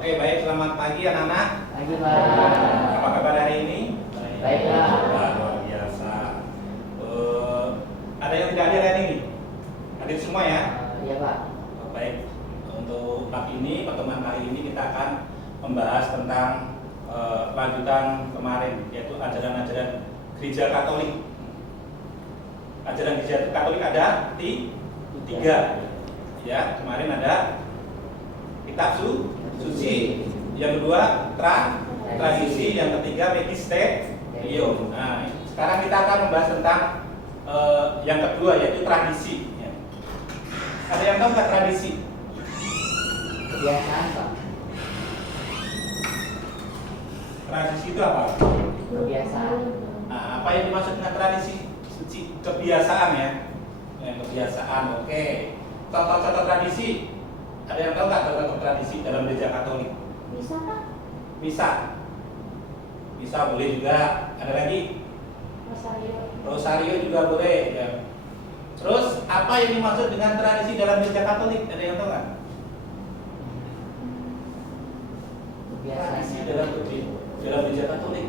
Oke, baik. Selamat pagi anak-anak. Pagi, Pak. Apa kabar hari ini? Baik, Pak. Wah, luar biasa. Ada yang tidak hadir hari ini? Hadir semua ya? Iya, Pak. Baik. Untuk pagi ini, pertemuan hari ini kita akan membahas tentang lanjutan kemarin, yaitu ajaran-ajaran gereja Katolik. Ajaran gereja Katolik ada tiga. Ya, kemarin ada kitab suci, yang kedua tradisi, yang ketiga magisterium. Nah, sekarang kita akan membahas tentang yang kedua, yaitu tradisi. Ya. Ada yang tahu nggak tradisi? Kebiasaan, Pak. Tradisi itu apa? Kebiasaan. Nah, apa yang dimaksud dengan tradisi suci? Kebiasaan ya. Kebiasaan, oke. Contoh-contoh tradisi. Ada yang tahu nggak contoh tradisi dalam gereja Katolik? Bisa, Pak? Bisa boleh juga. Ada lagi? Rosario juga boleh. Ya. Terus apa yang dimaksud dengan tradisi dalam gereja Katolik? Ada yang tahu nggak? Tradisi dalam gereja Katolik.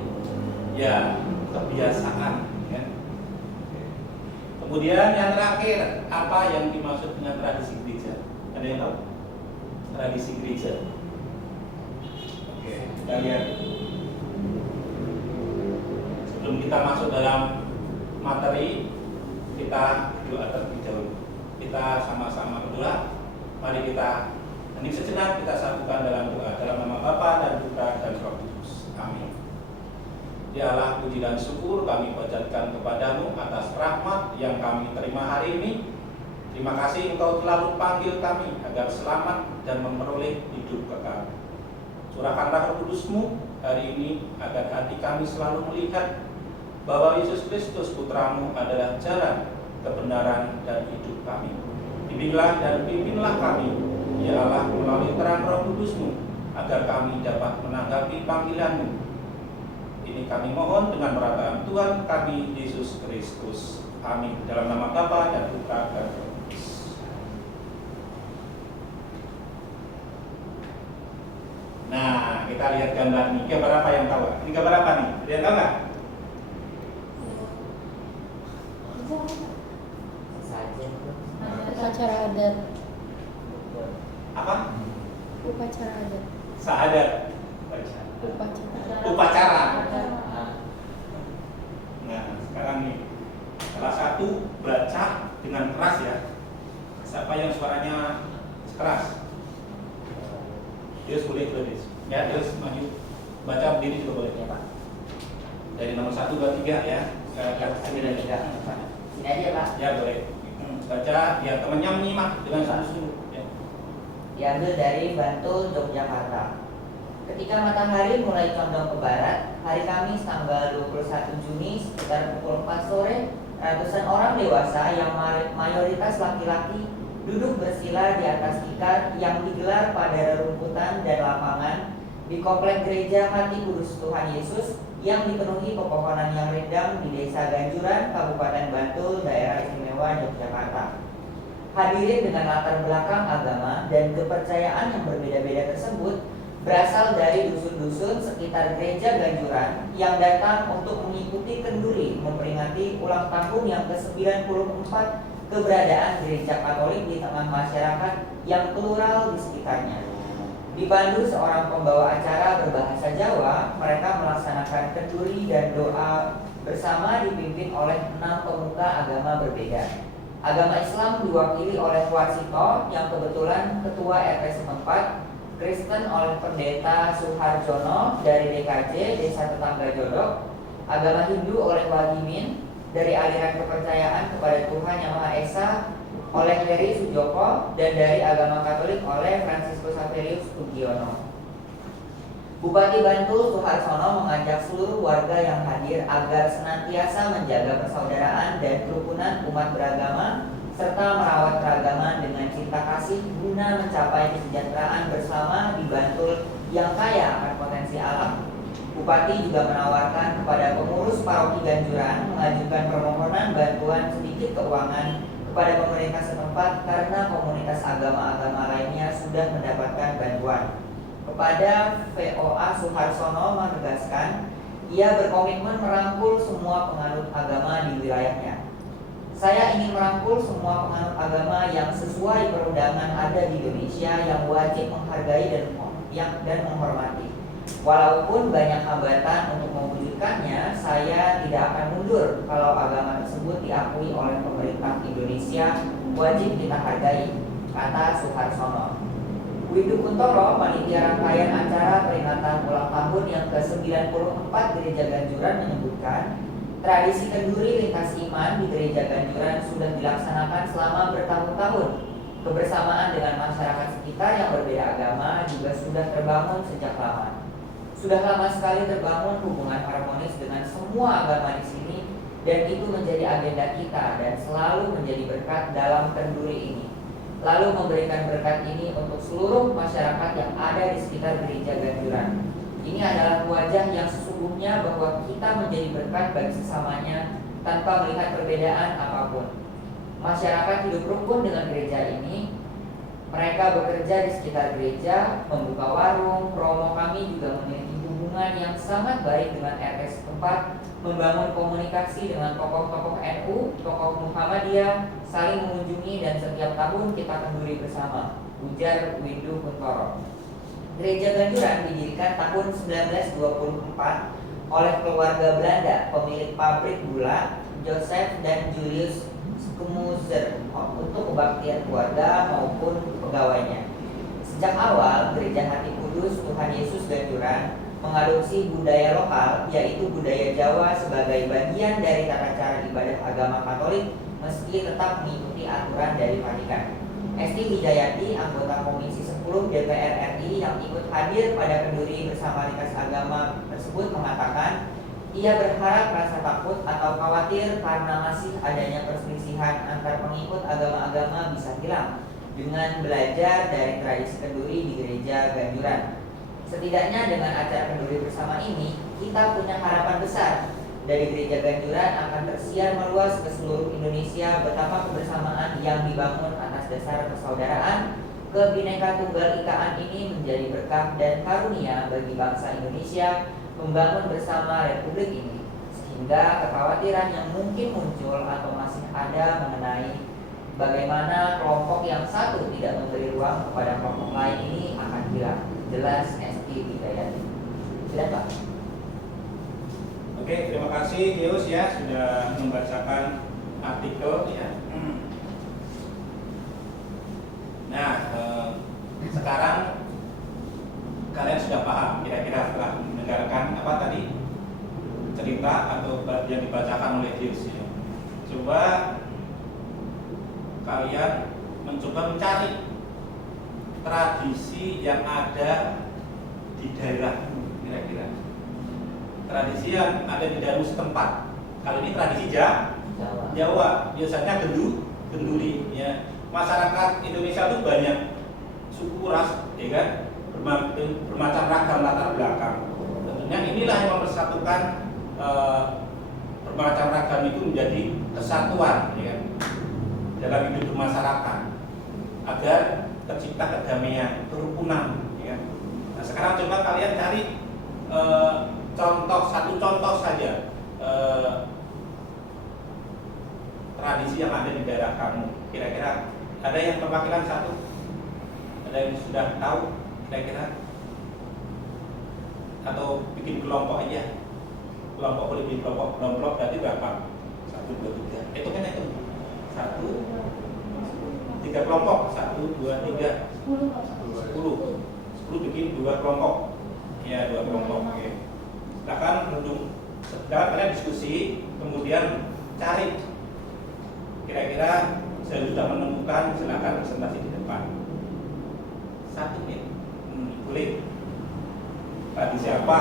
Ya, kebiasaan. Ya. Kemudian yang terakhir, apa yang dimaksud dengan tradisi gereja? Ada yang tahu? Tradisi gereja. Oke, kita lihat. Sebelum kita masuk dalam materi, kita doa terlebih dahulu. Kita sama-sama berdoa. Mari kita hening sejenak, kita satukan dalam doa. Dalam nama Bapa dan Putra dan Roh Kudus. Amin. Ya Allah, puji dan syukur kami panjatkan kepadamu atas rahmat yang kami terima hari ini. Terima kasih Engkau telah panggil kami agar selamat dan memperoleh hidup kekal. Curahkanlah Roh Kudus-Mu hari ini agar hati kami selalu melihat bahwa Yesus Kristus Putra-Mu adalah jalan, kebenaran, dan hidup kami. Bimbinglah dan pimpinlah kami, ya Allah, melalui terang Roh Kudus-Mu agar kami dapat menanggapi panggilan-Mu. Ini kami mohon dengan perataan Tuhan kami Yesus Kristus. Amin. Dalam nama Bapa dan Putra dan Roh Kudus. Nah, kita lihat gambar ini. Gambar apa yang tahu? Ini gambar apa nih? Ada yang tahu nggak? Upacara adat. Apa? Upacara adat. Sahadat. Upacara. Nah, sekarang nih, salah satu baca dengan keras ya. Siapa yang suaranya keras? Terus boleh tulis. Ya, terus maju. Baca berdiri juga boleh ya, Pak. Dari nomor 1, 2, 3 ya. Sini aja, Pak. Ya, boleh. Baca, ya temannya menyimak dengan sungguh-sungguh. Ya. Diambil dari Bantul, Yogyakarta. Ketika matahari mulai condong ke barat, hari Kamis tanggal 21 Juni sekitar pukul 4 sore, ratusan orang dewasa yang mayoritas laki-laki duduk bersila di atas ikat yang digelar pada rerumputan dan lapangan di komplek gereja Hati Kudus Tuhan Yesus yang dipenuhi pepohonan yang rindang di Desa Ganjuran, Kabupaten Bantul, Daerah Istimewa Yogyakarta. Hadirin dengan latar belakang agama dan kepercayaan yang berbeda-beda tersebut berasal dari dusun-dusun sekitar gereja Ganjuran yang datang untuk mengikuti kenduri memperingati ulang tahun yang ke-94 keberadaan gereja Katolik di tengah masyarakat yang plural di sekitarnya. Dipandu seorang pembawa acara berbahasa Jawa, mereka melaksanakan kenduri dan doa bersama dipimpin oleh 6 pemuka agama berbeda. Agama Islam diwakili oleh Warsito yang kebetulan ketua RT setempat, Kristen oleh Pendeta Suharjono dari DKJ Desa Tetangga Jodok, agama Hindu oleh Wagimin dari aliran kepercayaan kepada Tuhan Yang Maha Esa oleh Heri Sujoko, dan dari agama Katolik oleh Fransiskus Saverius Sugiono. Bupati Bantul Suharsono mengajak seluruh warga yang hadir agar senantiasa menjaga persaudaraan dan kerukunan umat beragama serta merawat keragaman dengan cinta kasih guna mencapai kesejahteraan bersama di Bantul yang kaya akan potensi alam. Bupati juga menawarkan kepada pengurus paroki Ganjuran mengajukan permohonan bantuan sedikit keuangan kepada pemerintah setempat karena komunitas agama-agama lainnya sudah mendapatkan bantuan. Kepada VOA Suharsono menegaskan, ia berkomitmen merangkul semua penganut agama di wilayahnya. Saya ingin merangkul semua penganut agama yang sesuai perundangan ada di Indonesia yang wajib menghargai dan menghormati. Walaupun banyak hambatan untuk mewujudkannya, saya tidak akan mundur kalau agama tersebut diakui oleh pemerintah Indonesia, wajib kita hargai, kata Suharsono. Windu Kuntoro, panitia rangkaian acara peringatan ulang tahun yang ke-94 Gereja Ganjuran menyebutkan, tradisi kenduri lintas iman di Gereja Ganjuran sudah dilaksanakan selama bertahun-tahun. Kebersamaan dengan masyarakat sekitar yang berbeda agama juga sudah terbangun sejak lama. Sudah lama sekali terbangun hubungan harmonis dengan semua agama di sini, dan itu menjadi agenda kita dan selalu menjadi berkat dalam kenduri ini. Lalu memberikan berkat ini untuk seluruh masyarakat yang ada di sekitar Gereja Ganjuran. Ini adalah wajah yang sesungguhnya bahwa kita menjadi berkat bagi sesamanya tanpa melihat perbedaan apapun. Masyarakat hidup rukun dengan gereja ini. Mereka bekerja di sekitar gereja, membuka warung, romo kami juga memiliki hubungan yang sangat baik dengan RT setempat, membangun komunikasi dengan tokoh-tokoh NU, tokoh Muhammadiyah, saling mengunjungi dan setiap tahun kita kenduri bersama, ujar Windu Kuntoro. Gereja Ganjuran didirikan tahun 1924 oleh keluarga Belanda, pemilik pabrik gula, Joseph dan Julius Schumacher, untuk kebaktian keluarga maupun pegawainya. Sejak awal, Gereja Hati Kudus Tuhan Yesus Ganjuran mengadopsi budaya lokal, yaitu budaya Jawa sebagai bagian dari tata cara ibadah agama Katolik, meski tetap mengikuti aturan dari Vatikan. Esti Wijayati, anggota Komisi 10 DPR RI yang ikut hadir pada kenduri bersama lintas agama tersebut mengatakan, ia berharap rasa takut atau khawatir karena masih adanya perselisihan antar pengikut agama-agama bisa hilang dengan belajar dari tradisi kenduri di Gereja Ganjuran. Setidaknya dengan acara kenduri bersama ini, kita punya harapan besar dari Gereja Ganjuran akan tersiar meluas ke seluruh Indonesia betapa kebersamaan yang dibangun atas dasar persaudaraan, kebineka tunggal ikaan ini menjadi berkah dan karunia bagi bangsa Indonesia membangun bersama Republik ini, sehingga kekhawatiran yang mungkin muncul atau masih ada mengenai bagaimana kelompok yang satu tidak memberi ruang kepada kelompok lain ini akan hilang. Jelas Esti Wijayati. Sudah Pak. Oke, terima kasih Deus ya sudah membacakan artikel ya. Nah, sekarang kalian sudah paham kira-kira setelah mendengarkan apa tadi cerita atau yang dibacakan oleh Deus ya. Coba kalian mencoba mencari tradisi yang ada di daerahmu kira-kira. Tradisi yang ada di daerah setempat. Kalau ini tradisi Jawa, biasanya genduri ya. Masyarakat Indonesia itu banyak suku ras, ya kan? Bermacam ragam latar belakang. Tentunya inilah yang mempersatukan bermacam ragam itu menjadi kesatuan, ya kan? Dalam hidup bermasyarakat agar tercipta kedamaian, kerukunan, ya kan? Nah, sekarang coba kalian cari satu contoh saja tradisi yang ada di daerah kamu. Kira-kira ada yang perwakilan satu? Ada yang sudah tahu kira-kira? Atau bikin kelompok aja? Kelompok boleh bikin kelompok berarti berapa? 1, 2, 3. Itu kan itu. 1, 3 kelompok. 1, 2, 3, 10. 10 bikin 2 kelompok. Ya, 2 kelompok. Oke. Silakan kalian diskusi, kemudian cari kira-kira saya sudah menemukan, silakan presentasi di depan. 1 menit, boleh. Tadi siapa?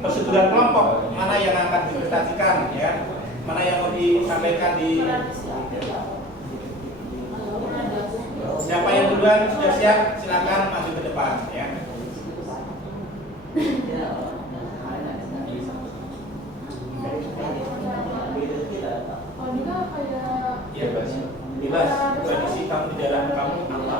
Persetujuan kelompok mana yang akan dipresentasikan, ya? Mana yang mau disampaikan di? Siapa yang duluan sudah siap? Silakan maju ke depan, ya. Iya, jelas tradisi kamu di daerah kamu apa?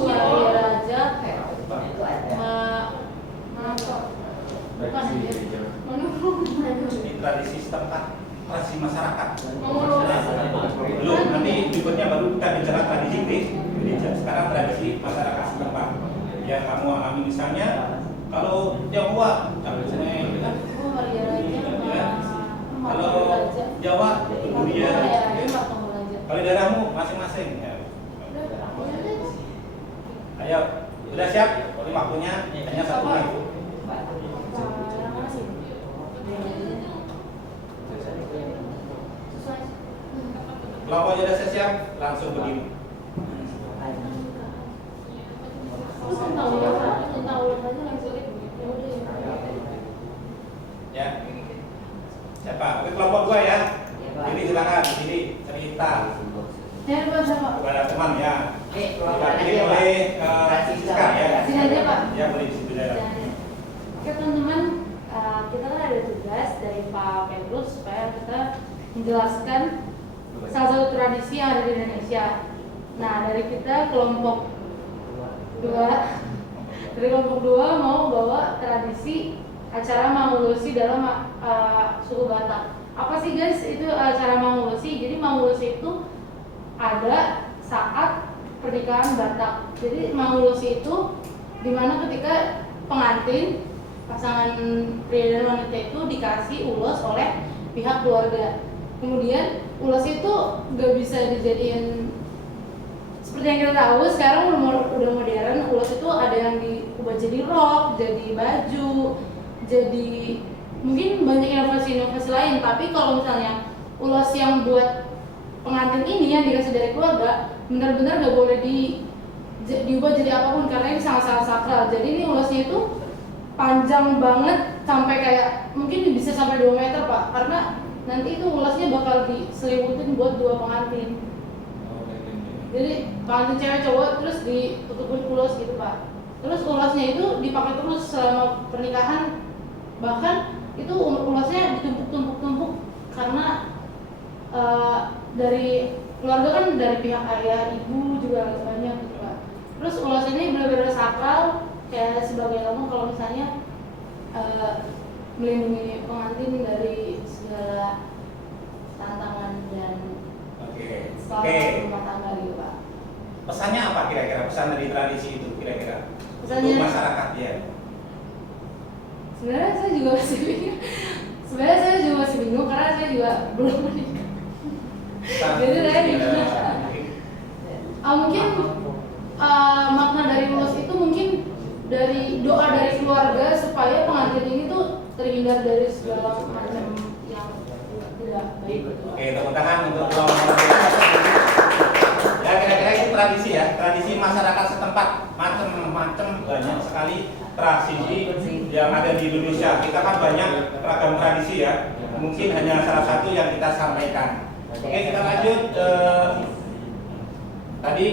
Maria Raja, Itu ada. Bukan Ini tradisi setempat, tradisi masyarakat. Menurut- Belum, nanti berikutnya baru kita bicara tradisi gereja. Sekarang tradisi masyarakat setempat yang kamu alami, misalnya kalau Jawa Sungai, Maria Raja, ya. Kalau Jawa Durian, ya. Kalau daerahmu masing-masing. Ya. Ayo, sudah siap? Ini waktunya hanya 1 menit. Kelompok sudah siap, langsung berdiri. Ya. Siapa? Oke, kelompok 2 ya. Ini silakan, di sini cerita kepada teman ya. Ini oleh Siska ya. Sini aja, Pak. Ya, boleh di situ ya. Oke teman-teman, kita kan ada tugas dari Pak Petrus supaya kita menjelaskan salah satu tradisi yang ada di Indonesia. Nah, dari kita kelompok 2 mau bawa tradisi acara Mangulusi dalam suku Batak. Apa sih guys itu acara Mangulusi? Jadi Mangulusi itu ada saat pernikahan Batak. Jadi Mangulusi itu dimana ketika pengantin pasangan pria dan wanita itu dikasih ulos oleh pihak keluarga. Kemudian ulos itu gak bisa dijadiin seperti yang kita tahu sekarang udah modern. Ulos itu ada yang diubah jadi rok, jadi baju, jadi mungkin banyak inovasi-inovasi lain. Tapi kalau misalnya ulos yang buat pengantin ini yang dikasih dari keluarga benar-benar gak boleh diubah jadi apapun karena ini sangat-sangat sakral. Jadi ini ulosnya itu panjang banget sampai kayak mungkin bisa sampai 2 meter Pak, karena nanti itu ulasnya bakal diselimutin buat 2 pengantin. Jadi pengantin cewek cowok terus ditutupin ulos gitu Pak. Terus ulasnya itu dipakai terus selama pernikahan, bahkan itu ulasnya ditumpuk-tumpuk karena dari keluarga kan dari pihak ayah ibu juga banyak gitu Pak. Terus ulas ini benar-benar sakral, kayak sebagai ilmu kalau misalnya melindungi pengantin dari segala tantangan dan rumah tangga gitu Pak. Pesannya apa kira-kira? Pesan dari tradisi itu kira-kira Pesannya, untuk masyarakat ya? Sebenarnya saya juga masih bingung. Karena saya juga belum menikah. Jadi saya bingung. Mungkin makna dari ulos itu mungkin dari doa dari keluarga supaya pengantin ini tuh terhindar dari segala macam yang tidak baik. Oke, tepuk tangan untuk kelompok. Ya, kira-kira itu tradisi ya, tradisi masyarakat setempat, macam-macam banyak sekali tradisi yang ada di Indonesia. Kita kan banyak ragam tradisi ya. Mungkin hanya salah satu yang kita sampaikan. Oke, kita lanjut. Tadi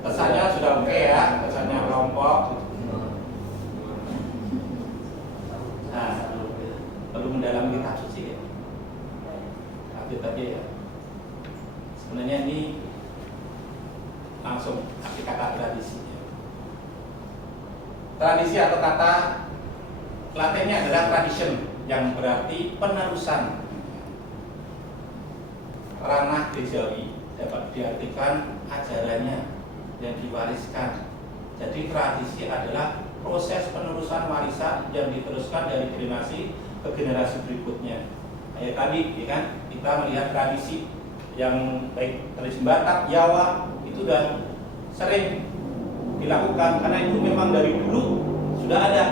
pesannya sudah oke ya, pesannya kelompok. Nah, perlu mendalami kitab suci ya. Lanjut aja ya. Sebenarnya ini langsung arti kata tradisi. Tradisi atau kata Latinnya adalah tradition yang berarti penerusan. Ranah gerejawi dapat diartikan ajarannya yang diwariskan. Jadi tradisi adalah proses penerusan warisan yang diteruskan dari generasi ke generasi berikutnya. Kayak tadi, ya kan, kita melihat tradisi yang baik tradisi Batak, Jawa itu sudah sering dilakukan karena itu memang dari dulu sudah ada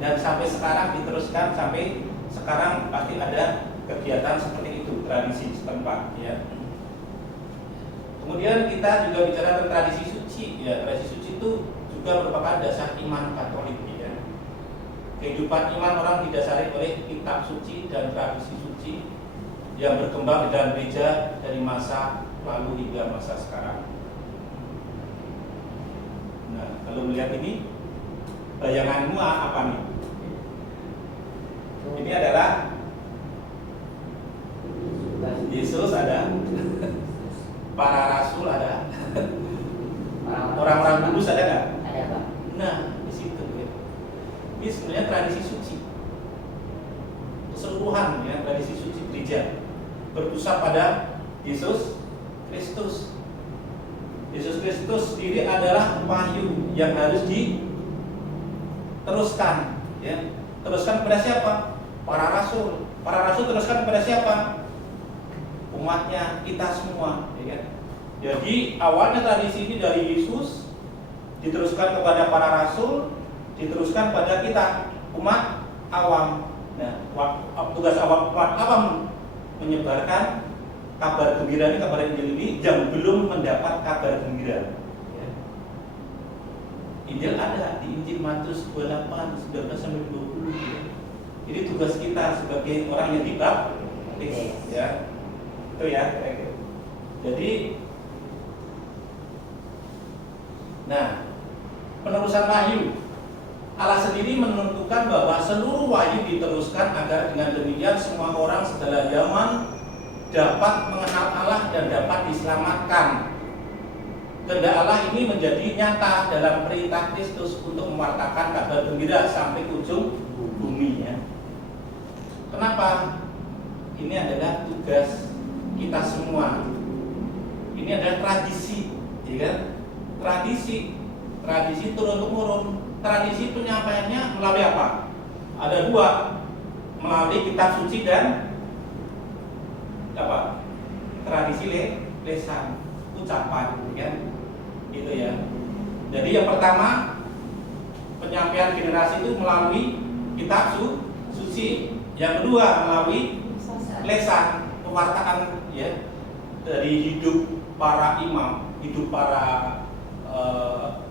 dan sampai sekarang diteruskan sampai sekarang pasti ada kegiatan seperti itu tradisi setempat ya. Kemudian kita juga bicara tentang tradisi suci ya. Tradisi suci itu juga merupakan dasar iman Katolik ya. Kehidupan iman orang didasari oleh kitab suci dan tradisi suci yang berkembang di dalam gereja dari masa lalu hingga masa sekarang. Nah, kalau melihat ini, bayanganmu apa nih? Ini adalah Yesus ada, para rasul ada, orang-orang kudus ada. berpusat pada Yesus Kristus. Yesus Kristus sendiri adalah wahyu yang harus diteruskan, ya. Teruskan kepada siapa? Para rasul. Para rasul teruskan kepada siapa? Umatnya, kita semua, ya kan? Jadi awalnya tradisi ini dari Yesus, diteruskan kepada para rasul, diteruskan pada kita, umat awam. Nah, tugas awam, umat awam menyebarkan kabar gembira ini, kabar Injil ini yang belum mendapat kabar gembira. Ya. Injil ada di Injil Matius 28, 19 sampai 20. Ya. Ini tugas kita sebagai orang yang dibaptis, ya. Itu ya. Jadi, nah, penerusan wahyu. Allah sendiri menentukan bahwa seluruh wahyu diteruskan agar dengan demikian semua orang segala zaman dapat mengenal Allah dan dapat diselamatkan. Kehendak Allah ini menjadi nyata dalam perintah Kristus untuk mewartakan kabar gembira sampai ke ujung bumi, ya. Kenapa? Ini adalah tugas kita semua. Ini adalah tradisi, ya kan? Tradisi turun temurun. Tradisi penyampaiannya melalui apa? Ada dua, melalui kitab suci dan apa? Tradisi lesan, ucapan, kan? Gitu ya. Jadi yang pertama, penyampaian generasi itu melalui kitab suci. Yang kedua melalui lesan, pewartaan, ya, dari hidup para imam, hidup para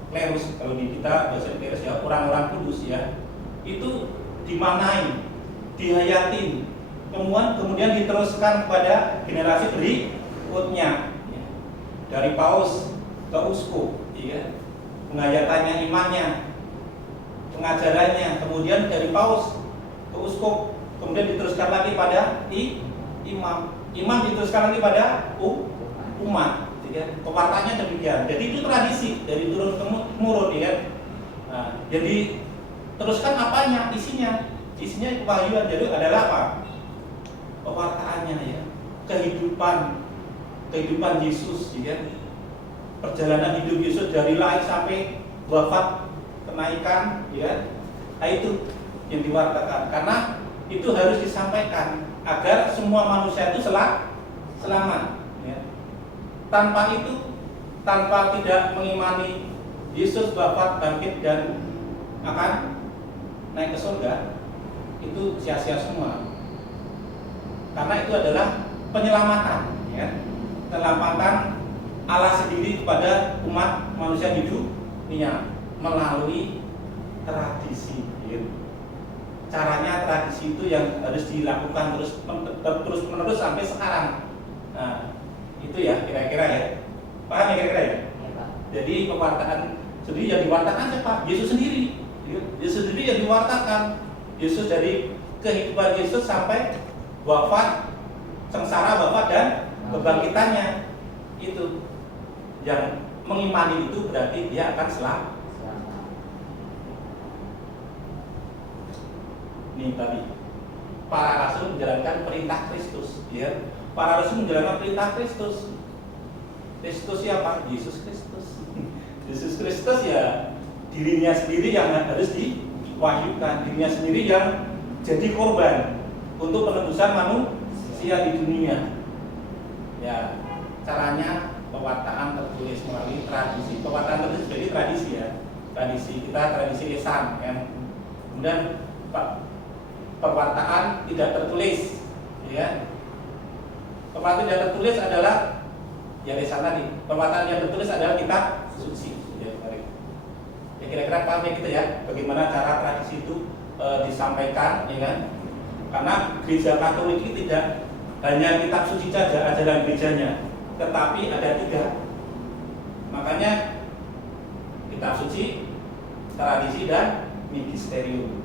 klerus, kalau di kita bahasa klerus ya, orang-orang kudus, ya, itu dimaknai, dihayatin, kemudian diteruskan kepada generasi berikutnya, ya. Dari paus ke uskup, ya, penghayatannya, imannya, pengajarannya, kemudian dari paus ke uskup, kemudian diteruskan lagi pada imam diteruskan lagi pada umat. Pewartaannya demikian. Jadi itu tradisi dari turun temurun, ya. Nah, jadi teruskan apanya? Isinya kewahyuan. Jadi adalah apa? Pewartaannya, ya. Kehidupan Yesus, ya. Perjalanan hidup Yesus dari lahir sampai wafat, kenaikan, ya. Nah, itu yang diwartakan. Karena itu harus disampaikan agar semua manusia itu selamat. Tanpa itu, tanpa tidak mengimani Yesus wafat, bangkit, dan akan naik ke surga, itu sia-sia semua. Karena itu adalah penyelamatan, ya. Penyelamatan Allah sendiri kepada umat manusia di dunia melalui tradisi, ya. Caranya tradisi itu yang harus dilakukan terus menerus sampai sekarang. Nah, itu ya kira-kira, ya. Paham ya kira-kira, ya? Ya, Pak. Jadi pewartaan sendiri yang diwartakan siapa? Yesus sendiri. Yesus sendiri yang diwartakan. Yesus dari kehidupan Yesus sampai wafat, sengsara, wafat, dan kebangkitannya. Itu yang mengimani itu berarti dia akan selamat. Ini tadi para rasul menjalankan perintah Kristus, ya. Para rasul menjalankan perintah Kristus. Kristus siapa? Yesus Kristus. Yesus Kristus, ya, dirinya sendiri yang harus diwahyukan, dirinya sendiri yang jadi korban untuk penebusan manusia di dunia. Ya, caranya pewartaan tertulis melalui tradisi. Pewartaan tertulis jadi tradisi, ya. Tradisi kita, tradisi lisan, kan. Kemudian pewartaan tidak tertulis, ya. Pewartaan tidak tertulis adalah ya lisan tadi. Pewartaan yang tertulis adalah kitab suci. Ya, kira-kira paham ya gitu, ya. Bagaimana cara tradisi itu disampaikan, ya kan? Karena gereja Katolik itu tidak hanya kitab suci saja ajaran gerejanya, tetapi ada 3. Makanya kitab suci, tradisi, dan magisterium.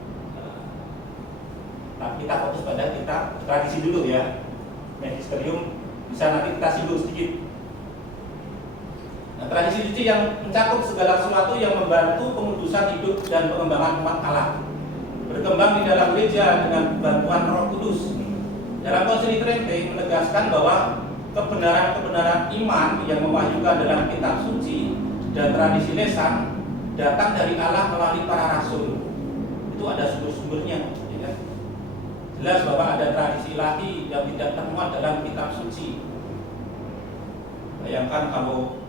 Nah, kita fokus pada kitab tradisi dulu, ya. Magisterium bisa nanti kita singgung sedikit. Nah, tradisi suci yang mencakup segala sesuatu yang membantu pengudusan hidup dan pengembangan umat Allah, berkembang di dalam gereja dengan bantuan Roh Kudus. Dalam Konsili Trente menegaskan bahwa kebenaran-kebenaran iman yang mewahyukan dalam kitab suci dan tradisi lesan datang dari Allah melalui para rasul. Itu ada sumber-sumbernya, ya kan? Jelas bahwa ada tradisi ilahi yang tidak termuat dalam kitab suci. Bayangkan kalau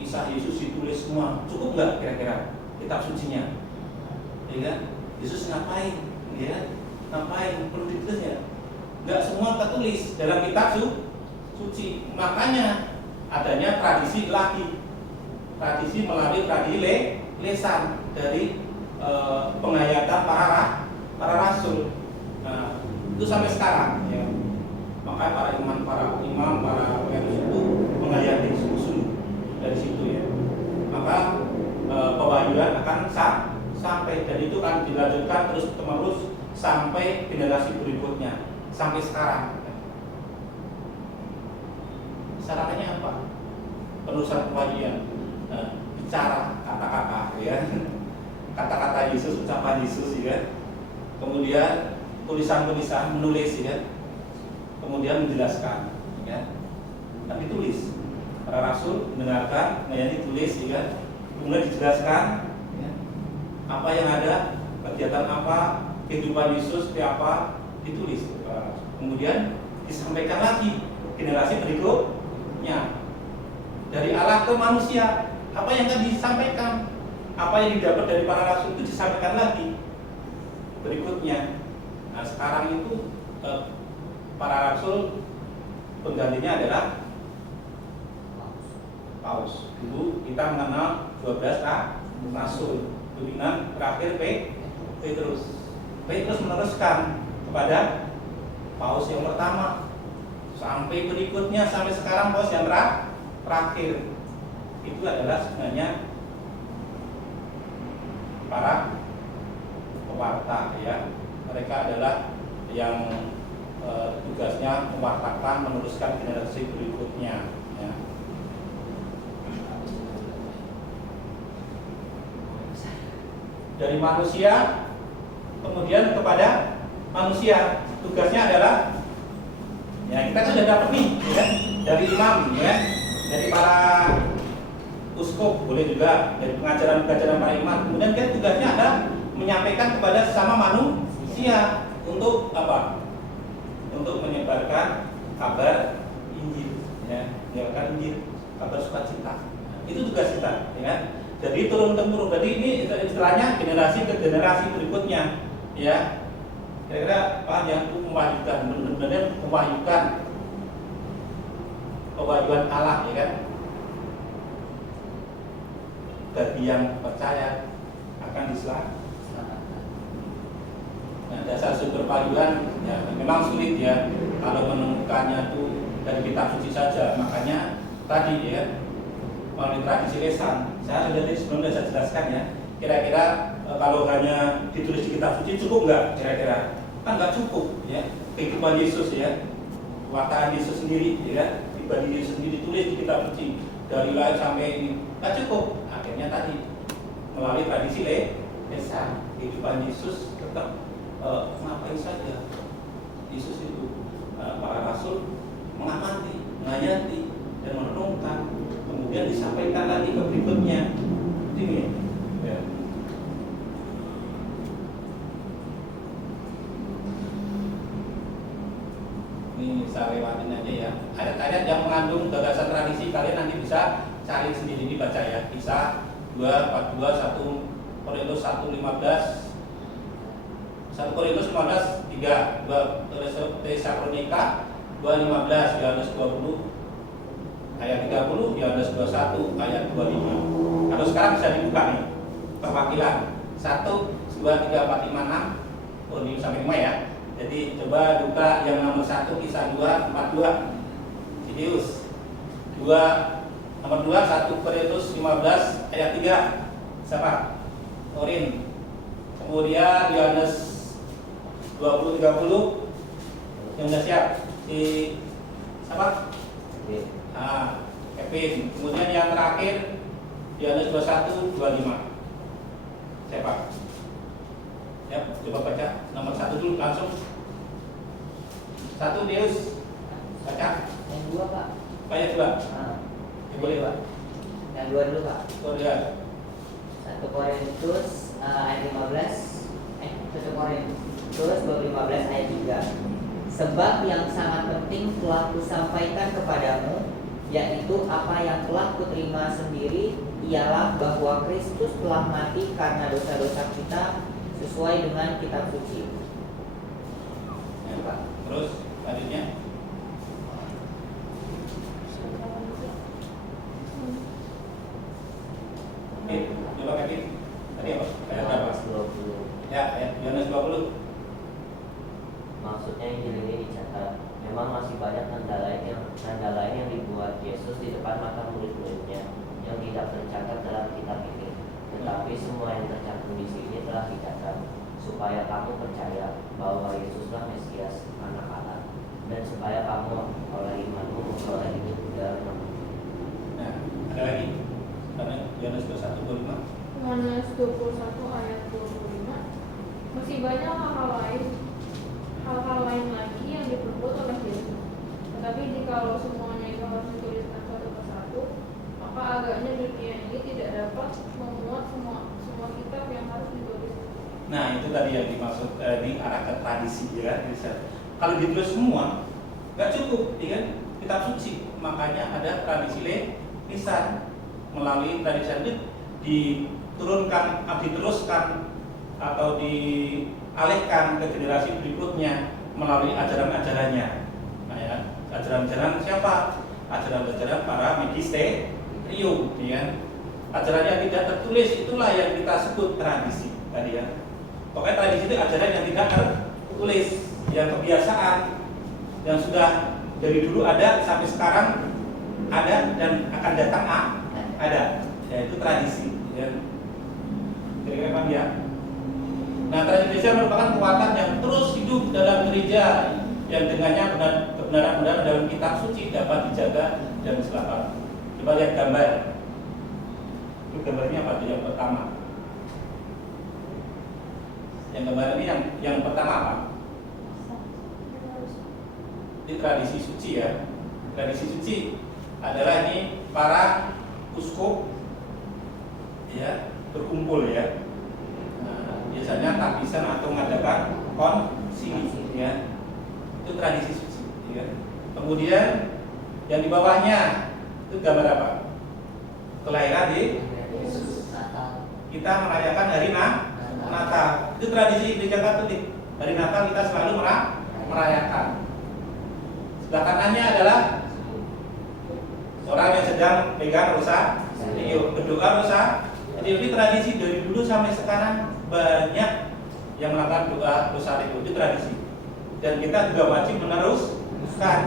kisah Yesus ditulis semua, cukup nggak kira-kira kitab sucinya? Ya kan? Yesus ngapain? Ya, ngapain? Perlu ditulisnya? Nggak semua tertulis dalam kitab suci. Makanya adanya tradisi ilahi. Tradisi melalui tradisi lesan dari penghayatan para rasul. Nah, itu sampai sekarang ya. Makanya para imam, para penerus itu menghayati sungguh-sungguh dari situ ya. Maka pewahyuan akan sampai, dan itu kan dilanjutkan terus menerus sampai generasi berikutnya, sampai sekarang. Syaratnya apa? Penerusan pewahyuan. Bicara kata-kata ya, kata-kata Yesus, ucapan Yesus ya, kemudian tulisan-tulisan, menulis ya, kemudian menjelaskan ya, tapi tulis. Para rasul mendengarkan, menyanyi, tulis ya, kemudian dijelaskan ya, apa yang ada, kegiatan apa, kehidupan Yesus seperti apa, ditulis. Kemudian disampaikan lagi generasi berikutnya, dari Allah ke manusia. Apa yang akan disampaikan, apa yang didapat dari para rasul itu disampaikan lagi berikutnya. Nah sekarang itu para rasul penggantinya adalah paus. Dulu kita mengenal 12 rasul, pimpinan terakhir Petrus. Petrus meneruskan kepada paus yang pertama sampai berikutnya, sampai sekarang paus yang terakhir. Itu adalah sebenarnya para pewarta ya. Mereka adalah yang tugasnya mewartakan, meneruskan generasi berikutnya ya. Dari manusia kemudian kepada manusia, tugasnya adalah ya, kita sudah dapat nih ya, dari imam ya, dari para uskup, boleh juga dari pengajaran-pengajaran para imam. Kemudian dia tugasnya adalah menyampaikan kepada sesama manusia untuk apa? Untuk menyebarkan kabar Injil, ya, menyebarkan Injil, kabar sukacita. Itu tugas kita, ya. Jadi turun temurun. Jadi ini istilahnya generasi ke generasi berikutnya, ya. Kira-kira apa yang mewahyukan, benar-benar mewahyukan pewahyuan Allah, ya kan? Bagi yang percaya akan diselamatkan. Nah, dasar sumber pewahyuan ya memang sulit ya kalau menemukannya itu dari kitab suci saja. Makanya tadi ya melalui tradisi lesan. Saya sudah sebelumnya saya jelaskan ya. Kira-kira kalau hanya ditulis di kitab suci cukup nggak? Kira-kira kan nggak cukup ya. Kehidupan Yesus ya, wataan Yesus sendiri ya, pribadi Yesus sendiri ditulis di kitab suci dari lahir sampai ini nggak cukup. Akhirnya tadi melalui tradisi lesan, kehidupan Yesus tetap ngapain saja. Yesus itu para rasul mengamati, menghayati dan merenungkan, kemudian disampaikan lagi ke berikutnya. Ini ya. Ini saya lewatin aja ya. Ayat-ayat yang mengandung gagasan tradisi kalian nanti bisa cari sendiri, dibaca ya. Bisa 2:42, 1 Korintus 1:15, 1 Korintus 15, 3, 2 Tesalonika 2:15, Yohanes 20 ayat 30, Yohanes 21 ayat 25. Kalau sekarang bisa dibuka nih perwakilan 1, 2, 3, 4, 5, 6. Oh ini sampai 5 ya. Jadi coba buka yang nomor 1 Kisah 2, 42 Titus 2, nomor 2 1 Korintus 15 ayat 3. Siapa? Korin. Kemudian Yohanes 20, 30 yang sudah siap si siapa? Kevin. Kemudian yang terakhir Yohanes 21, 25. Siapa? Ya, coba baca nomor 1 dulu langsung. Satu Deus. Baca. Yang dua Pak. Ayat 2. Nah, Boleh, Pak. Yang dua dulu Pak. Boleh. 1 Korintus ayat 15. 1 Korintus 15 ayat 3. Sebab yang sangat penting telah kusampaikan kepadamu, yaitu apa yang telah kuterima sendiri, ialah bahwa Kristus telah mati karena dosa-dosa kita sesuai dengan kitab suci. Ya, Pak. Terus selanjutnya. Oke, coba kaki. Tadi apa? Ayat berapa? Yohanes 20. Ya, ayat Yohanes 20. Maksudnya Injil ini dicatat. Memang masih banyak tanda lain yang dibuat Yesus di depan mata murid-muridnya yang tidak tercatat dalam kitab ini. Tetapi semua yang tercantum di sini telah dicatat supaya kamu percaya bahwa Yesuslah Mesias, Anak Allah, dan supaya kamu oleh imanmu memperoleh hidup dalam nama. Nah, ada lagi. Karena Yohanes 21:25. Yohanes 21 ayat 25. Masih banyak hal-hal lain lagi yang diperbuat oleh Yesus. Tetapi jikalau semuanya itu harus dituliskan satu persatu, maka agaknya dunia ini tidak dapat memuat semua kitab yang harus ditulis. Nah, itu tadi yang dimaksud di arah ke tradisi ya. Kalau ditulis semua nggak cukup, ya kan? Kitab suci. Makanya ada tradisi lisan. Melalui tradisi itu diteruskan atau dialihkan ke generasi berikutnya melalui ajaran-ajarannya. Nah, ya, ajaran-ajaran siapa? Ajaran-ajaran para magisterium, ya. Ajaran yang tidak tertulis itulah yang kita sebut tradisi tadi ya. Pokoknya tradisi itu ajaran yang tidak tertulis, yang kebiasaan, yang sudah dari dulu ada sampai sekarang ada dan akan datang ada, yaitu tradisi. Ya. Kira-kira paham ya? Nah, tradisi gereja merupakan kekuatan yang terus hidup dalam gereja, yang dengannya kebenaran-kebenaran dalam kitab suci dapat dijaga dan diselamatkan. Coba lihat gambar. Itu gambarnya apa? Itu yang pertama. Yang gambar ini yang pertama apa? Ini tradisi suci ya. Tradisi suci adalah ini para uskup ya berkumpul ya. Nah, biasanya tabisan atau mengadakan konsili ya. Itu tradisi suci ya. Kemudian yang di bawahnya itu gambar apa? Kelahiran di Yesus. Natal. kita merayakan hari Natal. Itu tradisi gereja Katolik. Hari Natal kita selalu merayakan. Sebelah kanannya adalah orang yang sedang pegang rosario, berdoa rosario. Jadi tradisi dari dulu sampai sekarang banyak yang melakukan doa rosario, itu tradisi. Dan kita juga wajib meneruskan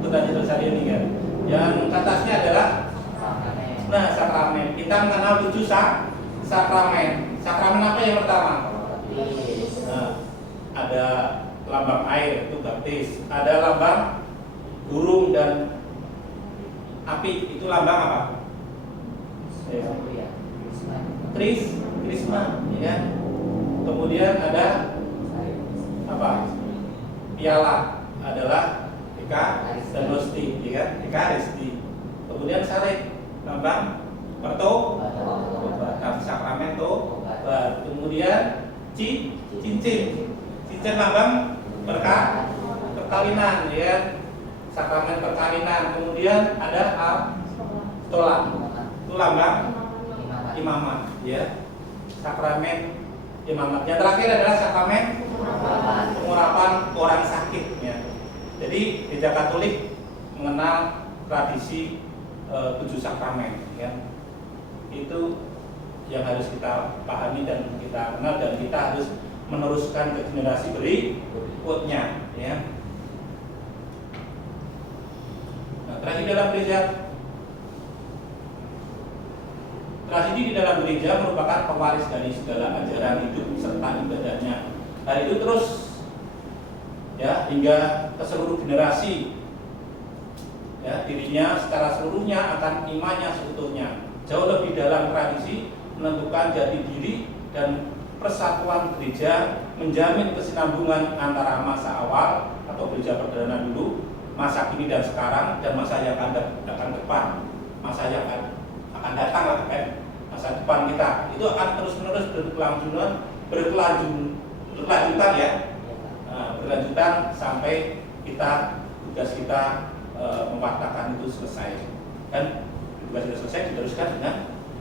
untuk tradisi rosario ini kan. Yang atasnya adalah sakramen. Kita mengenal 7 sakramen. Sakramen apa yang pertama? Nah, ada lambang air itu baptis, ada lambang burung dan api itu lambang apa? Krisma, ya. Kemudian ada apa? Piala adalah dan hosti, ya. Ekaristi. Kemudian salib, lambang pertobatan, sakramen tobat. Kemudian cincin lambang perkawinan, ya. Sakramen perkawinan. Kemudian ada stola, itu lambang imamat, ya. Sakramen imamat. Yang terakhir adalah sakramen pengurapan orang sakit, ya. Jadi Gereja Katolik mengenal tradisi 7 sakramen, ya. Itu yang harus kita pahami dan kita kenal, dan kita harus meneruskan ke generasi berikutnya, ya. Nah, tradisi di dalam gereja merupakan pewaris dari segala ajaran hidup serta ibadahnya. Hal itu terus ya hingga ke seluruh generasi. Ya, dirinya secara seluruhnya akan imannya seutuhnya. Jauh lebih dalam tradisi menentukan jati diri dan persatuan gereja, menjamin kesinambungan antara masa awal, atau gereja perdana dulu, masa kini dan sekarang, dan masa yang akan depan, masa yang akan datang lah kan, masa depan kita itu akan terus menerus berkelanjutan ya, berkelanjutan sampai tugas kita mewartakan itu selesai. Dan tugas kita selesai diteruskan dengan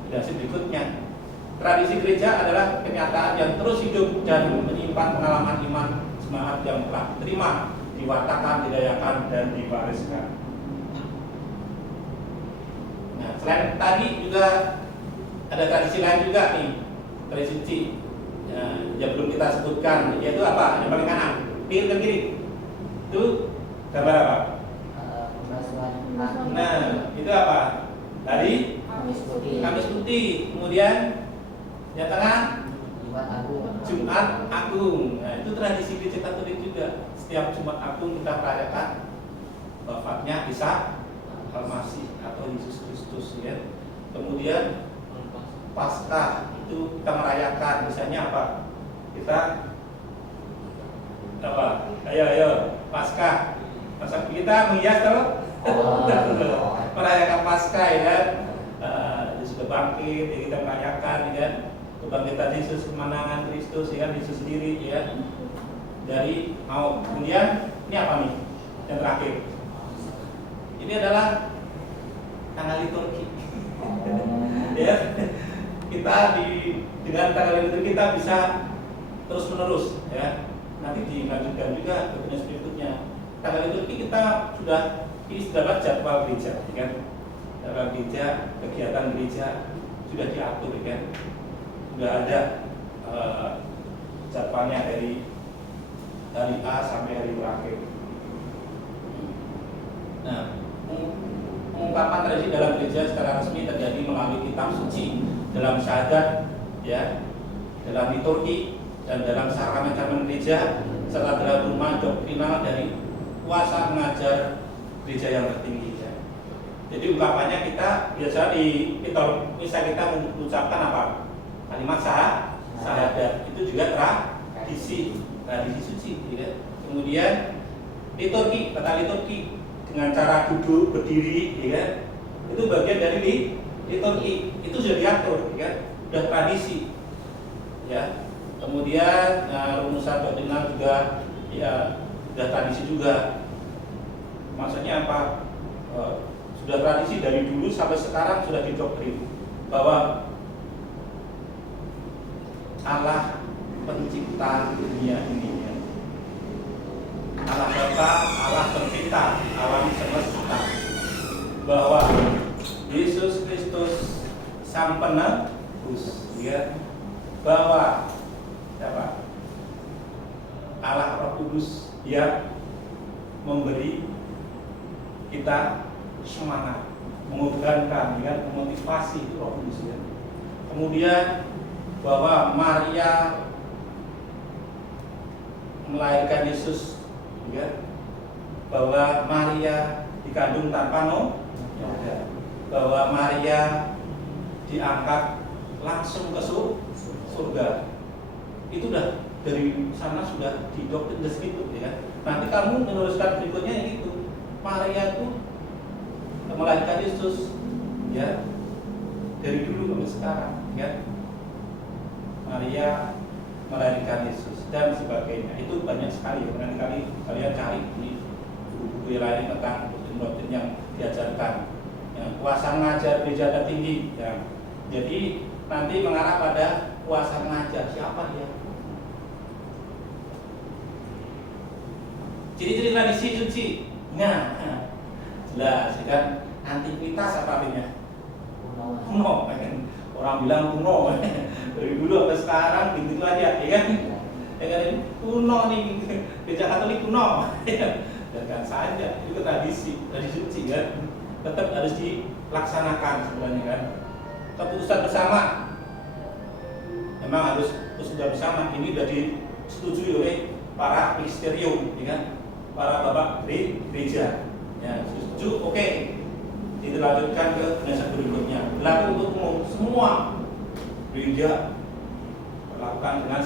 generasi berikutnya. Tradisi gereja adalah kenyataan yang terus hidup dan menyimpan pengalaman iman semangat yang telah diterima, diwartakan, didayakan, dan diwariskan. Nah, selain tadi juga ada tradisi lain juga nih, tradisi suci yang belum kita sebutkan, yaitu apa? Yang paling kanan, kiri dan kiri. Itu gambar apa? Pembasuhan. Nah, itu apa? Tadi Kamis Putih. Kamis Putih, kemudian yang tengah Jumat Agung. Jumat Agung. Nah, itu tradisi gereja Katolik juga. Setiap Jumat Agung kita merayakan wafatnya Isa Al-Masih atau Yesus Kristus ya. Kemudian Paskah itu kita merayakan, misalnya apa? Kita apa? Ayo Paskah. Paskah kita menghias kalau merayakan Paskah ya kan. Yesus sudah bangkit, ya kita merayakan ya kan. Kebangkitan Yesus, kemenangan Kristus ya kan, Yesus sendiri ya. Dari maut. Kemudian ini apa nih? Yang terakhir. Ini adalah tanggal liturgi. Ya. Kita dengan tanggal liturgi kita bisa terus menerus ya. Nanti dilanjutkan juga ke jenis berikutnya. Tanggal liturgi kita ini sudah jadwal gereja ya kan. Jadwal gereja, kegiatan gereja sudah diatur ya kan. Sudah ada jadwalnya dari A sampai hari terakhir. Nah, pengungkapan tradisi dalam gereja secara resmi terjadi melalui kitab suci, dalam syahadat, ya, dalam liturgi, dan dalam sakramen gereja, serta dalam rumah doktrinal dari kuasa mengajar gereja yang tertinggi. Ya. Jadi ungkapannya kita biasa di misa kita mengucapkan apa? Kalimat syahadat itu juga tradisi suci. Ya. Kemudian liturgi, tata liturgi dengan cara duduk, berdiri, ya, itu bagian dari liturgi, itu sudah diatur, ya, sudah tradisi, ya. Kemudian rumusan doktrinal juga, ya, sudah tradisi juga. Maksudnya apa? Sudah tradisi dari dulu sampai sekarang sudah didoktrin bahwa Allah pencipta dunia ini. Allah Bapa, Allah pencipta alam semesta, bahwa Yesus Kristus Sang Penebus, ya, bahwa siapa? Allah Roh Kudus yang memberi kita semangat, mengorbankan, ya, memotivasi itu Roh Kudus ya. Kemudian bahwa Maria melahirkan Yesus, ya, bahwa Maria dikandung tanpa bahwa Maria diangkat langsung ke surga. Itu udah dari sana sudah didoktrin segitu ya. Nanti kamu meneruskan berikutnya yang itu. Maria itu melahirkan Yesus, ya, dari dulu sampai sekarang, ya. Maria melahirkan Yesus dan sebagainya. Itu banyak sekali. Nanti kalian cari di buku-buku lain tentang doktrin yang diajarkan. Ya, kuasa mengajar gereja tertinggi. Ya. Jadi nanti mengarah pada kuasa mengajar siapa dia? Ciri-ciri tradisi suci. Nah, jelas kan. Antiquitas apa artinya? Kuno. Orang bilang kuno. Dari dulu sampai sekarang begitu aja, ya kan? Ya kan, kuno nih, gereja Katolik kuno. Jangan saja, itu tradisi suci kan. Tetap harus dilaksanakan sebenarnya kan. Keputusan bersama, memang harus keputusan bersama. Ini sudah disetujui oleh para magisterium, ya kan? Para bapak gereja. Ya, setuju, oke. Dilanjutkan ke generasi berikutnya. Berlaku untuk umum, semua gereja melakukan dengan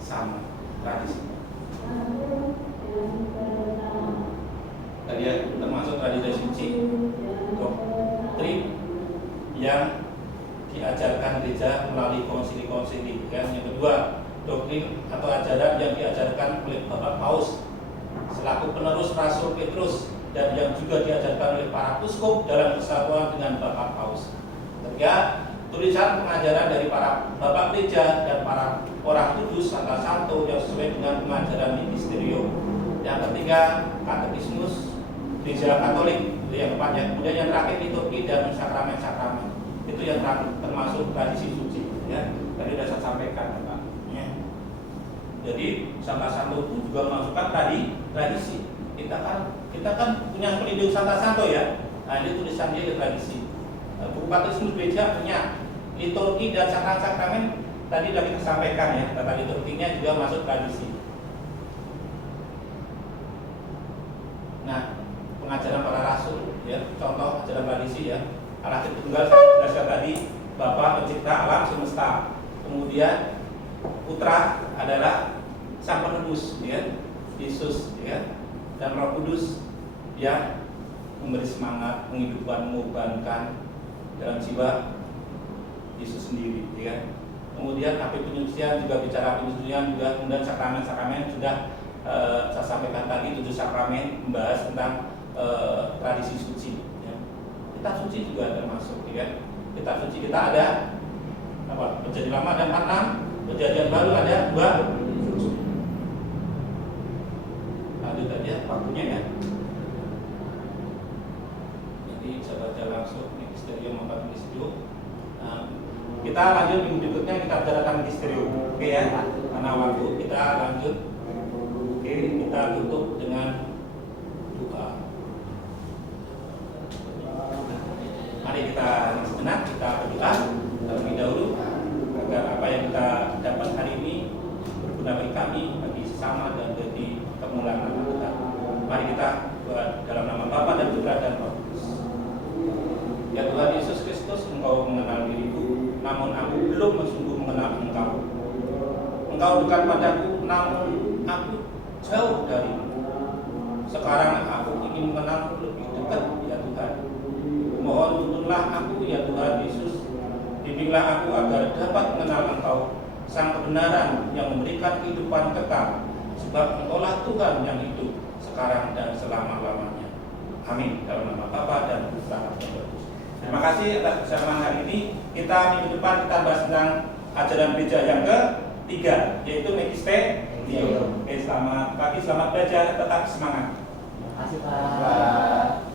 sama tradisi. tadi ya, termasuk tradisi suci, doktrin yang diajarkan gereja melalui konsili-konsili. Yang kedua, doktrin atau ajaran yang diajarkan oleh Bapak Paus selaku penerus Rasul Petrus dan yang juga diajarkan oleh para uskup dalam kesatuan dengan Bapak Paus. Ketiga, tulisan pengajaran dari para Bapak Gereja dan para orang kudus Santa Santo yang sesuai dengan pengajaran magisterium. Yang ketiga, katekismus Gereja Katolik. Yang keempat, kemudian yang terakhir liturgi dan sakramen-sakramen. Itu yang termasuk tradisi suci. Ya, tadi sudah saya sampaikan, Pak. Ya. Jadi Santa Santo itu juga memasukkan tradisi. Kita kan punya pelindung Santa Santo ya. Nah, ini tulisan dia tradisi. Buku katekismus gereja punya liturgi dan sakramen tadi sudah kita sampaikan ya. Tata liturginya juga masuk tradisi. Nah, pengajaran para rasul ya, contoh ajaran tradisi ya. Allah Tritunggal saya jelaskan tadi, Bapa pencipta alam semesta. Kemudian Putra adalah Sang Penebus ya, Yesus ya. Dan Roh Kudus yang memberi semangat, menghidupkan, mengubahkan dalam jiwa Yesus sendiri ya. Kemudian api penyucian juga bicara penyucian juga, kemudian sakramen-sakramen sudah saya sampaikan tadi 7 sakramen membahas tentang tradisi suci ya. Kitab suci juga termasuk ya. Kitab suci kita ada apa? Perjanjian Lama ada 46, Perjanjian Baru ada 2. Lanjut aja waktunya ya. Jadi bisa baca langsung magisterium apa magisterium. Kita lanjut minggu berikutnya kita bicarakan magisterium. Oke ya. Karena waktu kita lanjut. Oke, kita tutup dengan doa. Mari kita sejenak kita berdoa terlebih dahulu agar apa yang kita dapat hari ini berguna bagi kami, bagi sesama dan bagi kemuliaan nama kita. Mari kita doa dalam nama Bapa dan Putra dan Roh Kudus. Ya Tuhan Yesus Kristus, Engkau mengenal diriku, namun aku belum sungguh mengenal Engkau. Engkau dekat padaku, namun aku jauh darimu. Sekarang aku ingin mengenalmu lebih dekat ya Tuhan. Mohon tuntunlah aku ya Tuhan Yesus. Bimbinglah aku agar dapat mengenal Engkau, Sang kebenaran yang memberikan kehidupan kekal. Sebab Engkaulah Tuhan yang hidup sekarang dan selama-lamanya. Amin. Dalam nama Bapa dan Putra dan Roh Kudus. Terima kasih atas kebersamaan hari ini. Kita minggu depan kita bahas tentang ajaran gereja yang ketiga, yaitu magisterium. Oke, selamat pagi, selamat belajar, tetap semangat. Terima kasih Pak.